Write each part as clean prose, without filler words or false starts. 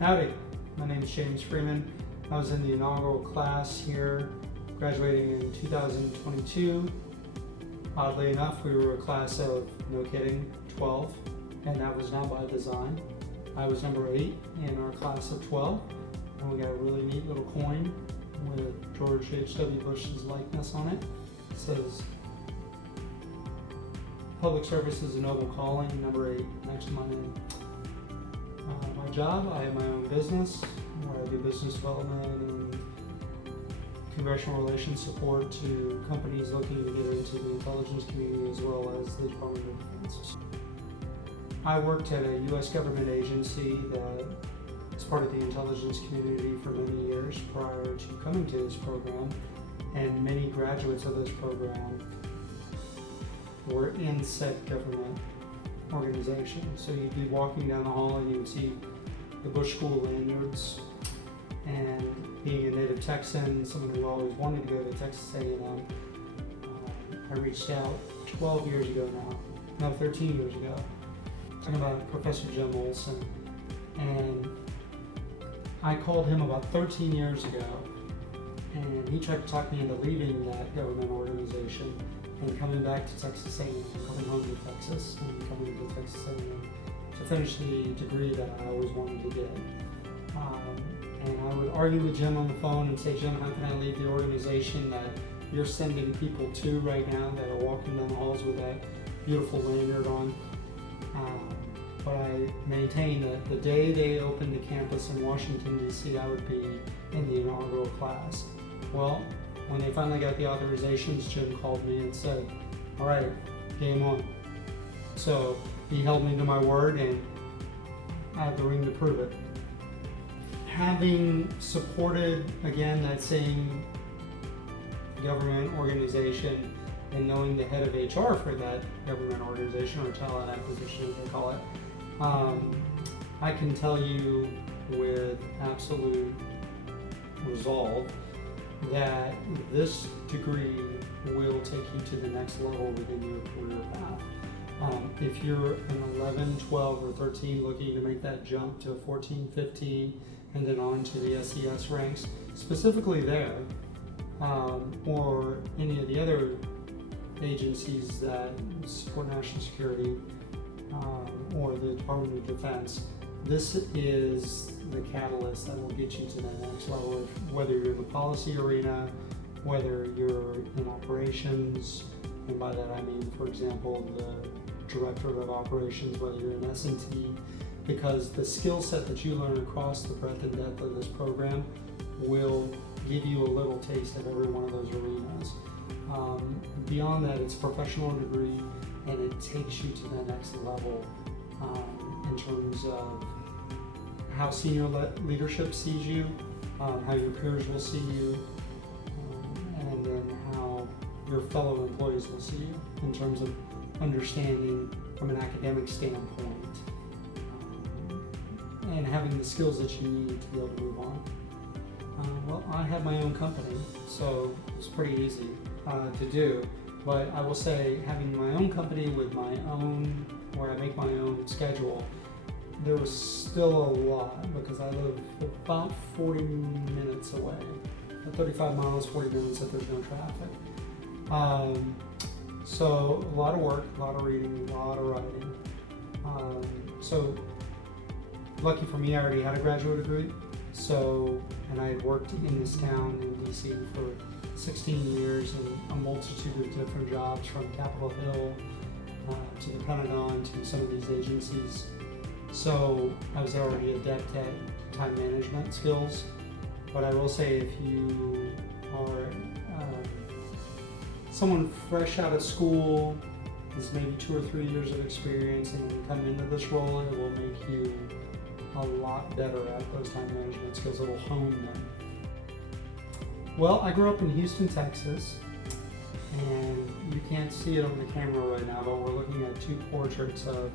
Howdy, my name is James Freeman. I was in the inaugural class here, graduating in 2022. Oddly enough, we were a class of, no kidding, 12, and that was not by design. I was number 8 in our class of 12, and we got a really neat little coin with George H.W. Bush's likeness on it. It says, "Public service is a noble calling," number 8, next to my name. My job, I have my own business where I do business development and congressional relations support to companies looking to get into the intelligence community as well as the Department of Defense. I worked at a U.S. government agency that is part of the intelligence community for many years prior to coming to this program, and many graduates of this program were in said government organization. So you'd be walking down the hall and you would see the Bush School lanyards, and being a native Texan, someone who always wanted to go to Texas A&M, I reached out 12 years ago now, no, 13 years ago, talking about Professor Jim Olson, and I called him about 13 years ago, and he tried to talk me into leaving that government organization and coming back to Texas A&M, coming home to Texas, and coming to Texas A&M to finish the degree that I always wanted to get. And I would argue with Jim on the phone and say, "Jim, how can I leave the organization that you're sending people to right now that are walking down the halls with that beautiful lanyard on?" But I maintain that the day they opened the campus in Washington, D.C., I would be in the inaugural class. Well, when they finally got the authorizations, Jim called me and said, "All right, game on." So he held me to my word, and I have the ring to prove it. Having supported, again, that same government organization and knowing the head of HR for that government organization, or talent acquisition as they call it, I can tell you with absolute resolve that this degree will take you to the next level within your career path. If you're an 11, 12, or 13 looking to make that jump to 14, 15, and then on to the SES ranks, specifically there, or any of the other agencies that support national security, or the Department of Defense, this is the catalyst that will get you to the next level, whether you're in the policy arena, whether you're in operations, and by that I mean, for example, the director of operations, whether you're in S&T, because the skill set that you learn across the breadth and depth of this program will give you a little taste of every one of those arenas. Beyond that, it's a professional degree, and it takes you to the next level in terms of how senior leadership sees you, how your peers will see you, and then how your fellow employees will see you in terms of understanding from an academic standpoint, and having the skills that you need to be able to move on. Well, I have my own company, so it's pretty easy to do, but I will say, having my own company with my own, where I make my own schedule, there was still a lot, because I live about 40 minutes away, 35 miles, 40 minutes if there's no traffic. So a lot of work, a lot of reading, a lot of writing. So lucky for me, I already had a graduate degree. And I had worked in this town in D.C. for 16 years in a multitude of different jobs, from Capitol Hill to the Pentagon to some of these agencies. So I was already adept at time management skills. But I will say, if you are someone fresh out of school, with maybe 2 or 3 years of experience, and you come into this role, it will make you a lot better at those time management skills. It will hone them. Well, I grew up in Houston, Texas, and you can't see it on the camera right now, but we're looking at 2 portraits of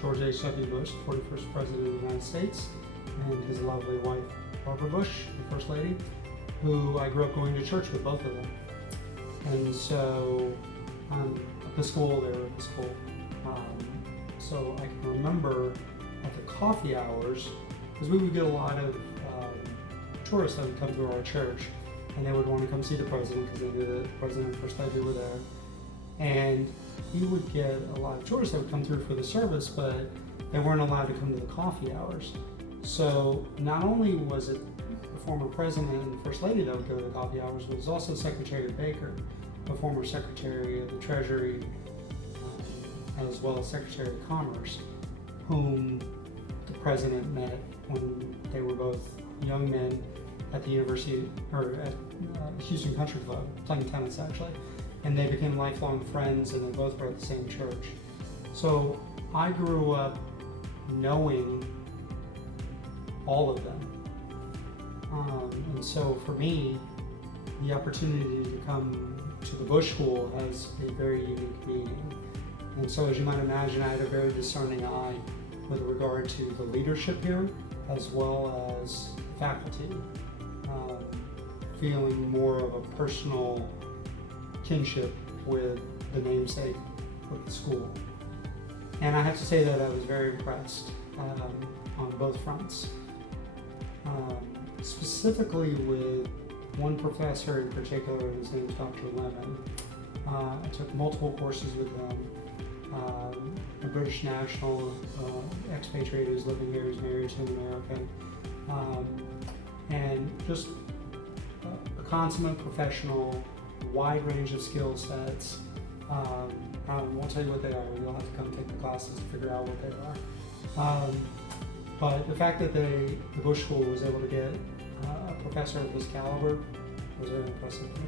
George H.W. Bush, the 41st President of the United States, and his lovely wife, Barbara Bush, the First Lady, who I grew up going to church with, both of them. And so Episcopal, they were Episcopal. So I can remember at the coffee hours, because we would get a lot of tourists that would come through our church, and they would want to come see the president because they knew that the president and first lady were there. And he would get a lot of tourists that would come through for the service, but they weren't allowed to come to the coffee hours. So not only was it the former president and first lady that would go to the coffee hours, but it was also Secretary Baker, a former Secretary of the Treasury, as well as Secretary of Commerce, whom the president met when they were both young men at the university, or at Houston Country Club, playing tennis actually, and they became lifelong friends, and they both were at the same church. So I grew up knowing all of them. And so for me, the opportunity to come to the Bush School has a very unique meaning. And so as you might imagine, I had a very discerning eye with regard to the leadership here, as well as faculty, feeling more of a personal kinship with the namesake of the school. And I have to say that I was very impressed on both fronts. Specifically with one professor in particular, his name is Dr. Lemon. I took multiple courses with him. A British national, expatriate who's living here, who's married to an American, and just a consummate professional, wide range of skill sets. I won't tell you what they are, you'll have to come take the classes to figure out what they are. But the fact that the Bush School was able to get a professor of this caliber was very impressive to me.